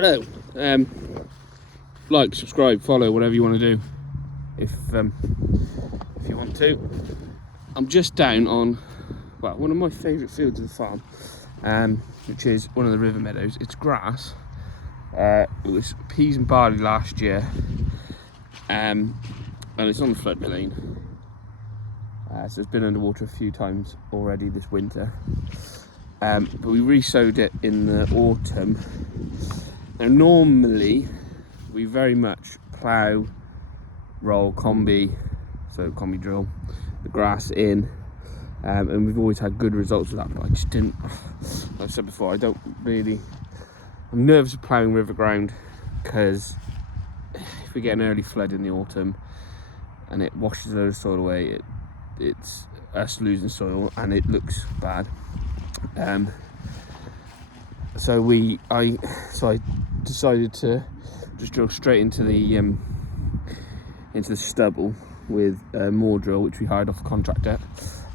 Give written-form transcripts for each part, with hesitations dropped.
Hello. Like, subscribe, follow, whatever you want to do. If you want to. I'm just down on one of my favourite fields of the farm, which is one of the river meadows. It's grass. It was peas and barley last year, and it's on the floodplain. So it's been underwater a few times already this winter. But we re-sowed it in the autumn. Now normally we very much plough, roll, combi drill the grass in, and we've always had good results with that, but I just didn't, like I said before, I'm nervous of ploughing river ground, because if we get an early flood in the autumn and it washes a load of soil away, it's us losing soil and it looks bad. So I decided to just drill straight into the stubble with a moor drill, which we hired off a contractor.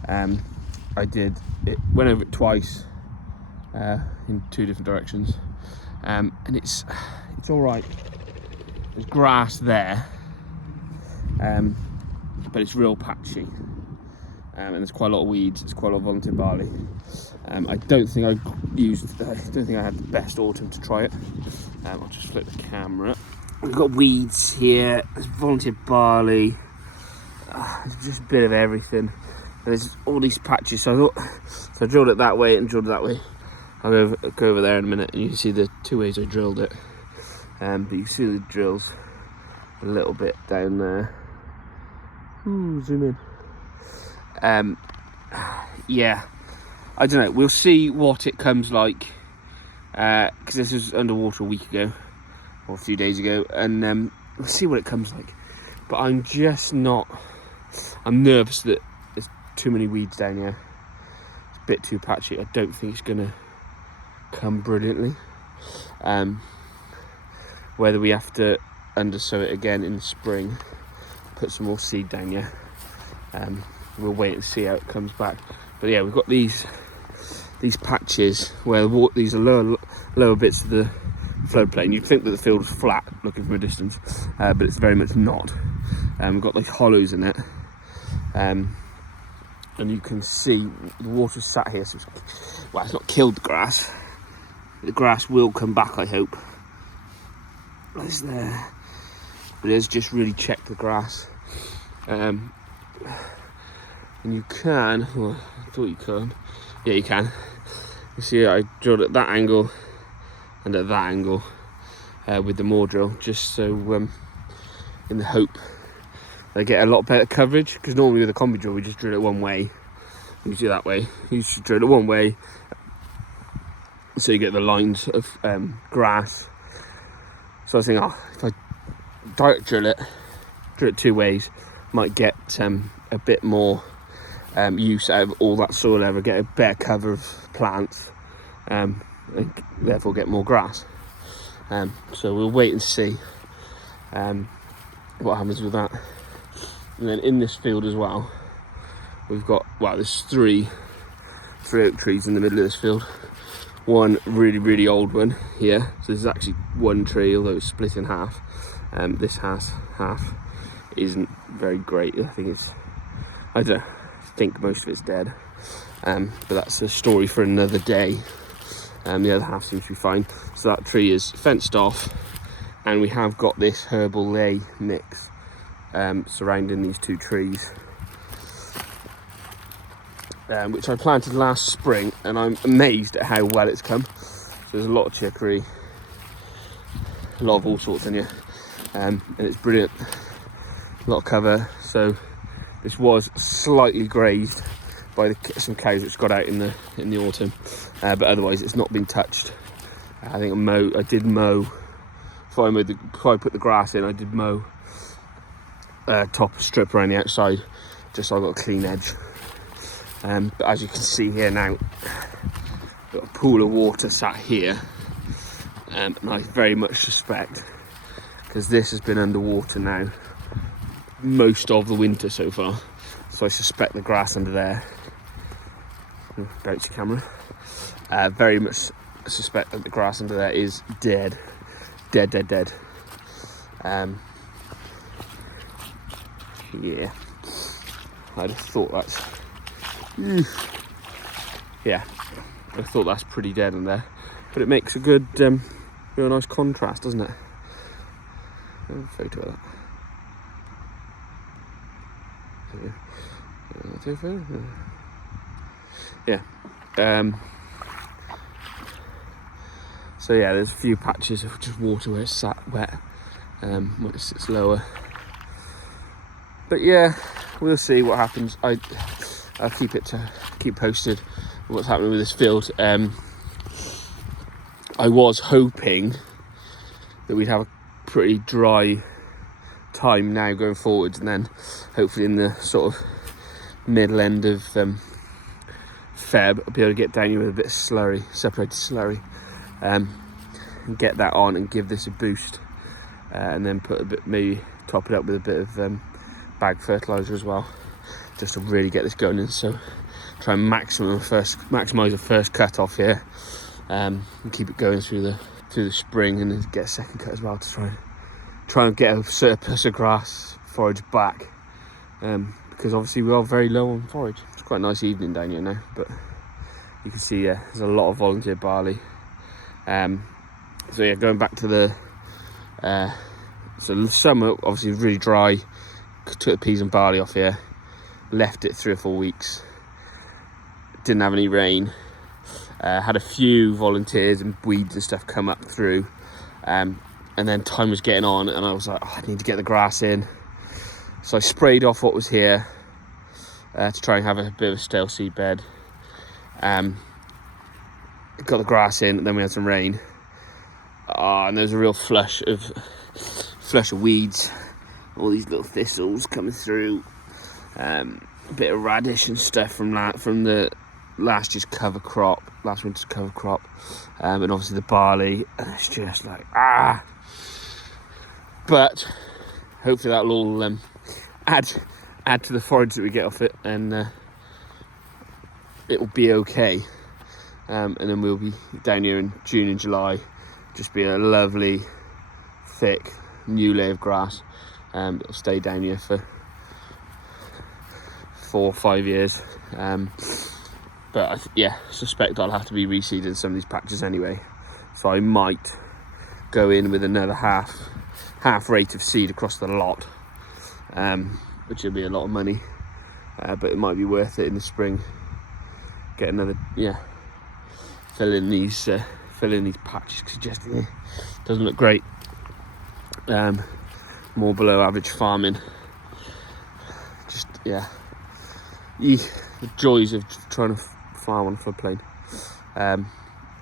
Went over it twice in two different directions, and it's all right. There's grass there, but it's real patchy, and there's quite a lot of weeds. It's quite a lot of volunteer barley. I don't think I had the best autumn to try it. I'll just flip the camera. We've got weeds here, there's volunteer barley, there's just a bit of everything. There's all these patches, so I drilled it that way and drilled it that way. I'll go over there in a minute and you can see the two ways I drilled it. But you can see the drills a little bit down there. Ooh, zoom in. Yeah, I don't know, we'll see what it comes like, because this was underwater a week ago or a few days ago, and we'll see what it comes like. But I'm nervous that there's too many weeds down here. It's a bit too patchy. I don't think it's gonna come brilliantly. Whether we have to undersow it again in the spring, put some more seed down here, we'll wait and see how it comes back. But yeah, we've got these patches where these are lower bits of the floodplain. You'd think that the field was flat looking from a distance, but it's very much not. We've got like hollows in it, and you can see the water's sat here, so it's not killed the grass. The grass will come back, I hope. It's there, but it's just really checked the grass. And you can, well, I thought you could, yeah you can. You see I drilled at that angle and at that angle with the moor drill, just so in the hope they get a lot better coverage, because normally with a combi drill we just drill it one way. Usually that way, you should drill it one way so you get the lines of grass. So I was thinking, if I direct drill it two ways, might get a bit more use out of all that soil ever, get a better cover of plants, and therefore get more grass. So we'll wait and see what happens with that. And then in this field as well, we've got, there's three oak trees in the middle of this field. One really, really old one here. So this is actually one tree, although it's split in half. This half isn't very great. I think most of it's dead. But that's a story for another day. The other half seems to be fine. So that tree is fenced off, and we have got this herbal ley mix surrounding these two trees, which I planted last spring, and I'm amazed at how well it's come. So there's a lot of chicory, a lot of all sorts in here, and it's brilliant. A lot of cover. So this was slightly grazed by some cows which got out in the autumn, but otherwise it's not been touched. I think I did mow before I put the grass in. I did mow top strip around the outside, just so I got a clean edge. But as you can see here now, got a pool of water sat here, and I very much suspect, because this has been underwater now most of the winter so far, so I suspect the grass under there, bouncy camera, very much suspect that the grass under there is dead. dead. Yeah, I'd have thought that's yeah, I thought that's pretty dead in there, but it makes a good real nice contrast, doesn't it? A photo of that. Yeah. So yeah, there's a few patches of just water where it's sat wet, when it sits lower. But yeah, we'll see what happens. I'll keep posted what's happening with this field. I was hoping that we'd have a pretty dry time now going forwards, and then hopefully in the sort of middle end of Feb I'll be able to get down here with a bit of slurry, separated slurry, and get that on and give this a boost, and then put a bit, maybe top it up with a bit of bag fertilizer as well, just to really get this going. And so try and maximise the first cut off here, and keep it going through the spring, and then get a second cut as well to try and get a surplus of grass forage back, because obviously we are very low on forage. It's quite a nice evening down here now, but you can see there's a lot of volunteer barley. So yeah, going back to the so the summer obviously really dry. Took the peas and barley off here, left it 3 or 4 weeks, didn't have any rain, had a few volunteers and weeds and stuff come up through, and then time was getting on, and I was like, I need to get the grass in, so I sprayed off what was here, to try and have a bit of a stale seed bed. Got the grass in, and then we had some rain, and there was a real flush of weeds, all these little thistles coming through, a bit of radish and stuff from the last winter's cover crop, and obviously the barley, and it's just like but hopefully that'll all add to the forage that we get off it, and it will be okay, and then we'll be down here in June and July, just be a lovely thick new layer of grass. It'll stay down here for 4 or 5 years, but I suspect I'll have to be reseeding some of these patches anyway, so I might go in with another half rate of seed across the lot, which will be a lot of money, but it might be worth it in the spring. Get another, fill in these patches, because it just doesn't look great. More below average farming. Just the joys of trying to farm on a floodplain. And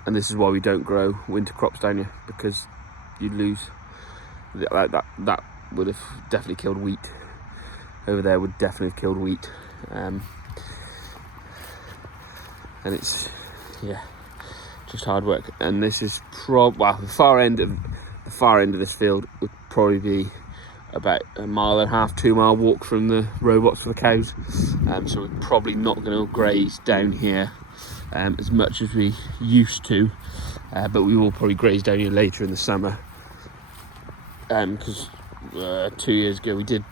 this is why we don't grow winter crops down here, because you'd lose that would have definitely killed wheat. Over there would definitely have killed wheat. And it's just hard work. And this is the far end of this field would probably be about 1.5 miles, 2 mile walk from the robots for the cows, so we're probably not going to graze down here as much as we used to, but we will probably graze down here later in the summer, because 2 years ago we did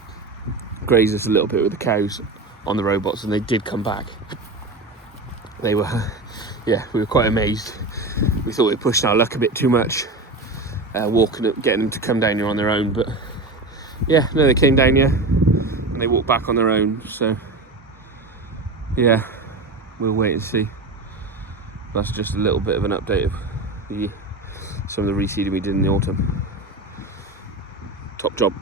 graze this a little bit with the cows on the robots, and they did come back. They were we were quite amazed. We thought we were pushing our luck a bit too much, getting them to come down here on their own, but no, they came down here and they walked back on their own, so we'll wait and see. That's just a little bit of an update of some of the reseeding we did in the autumn. Top job.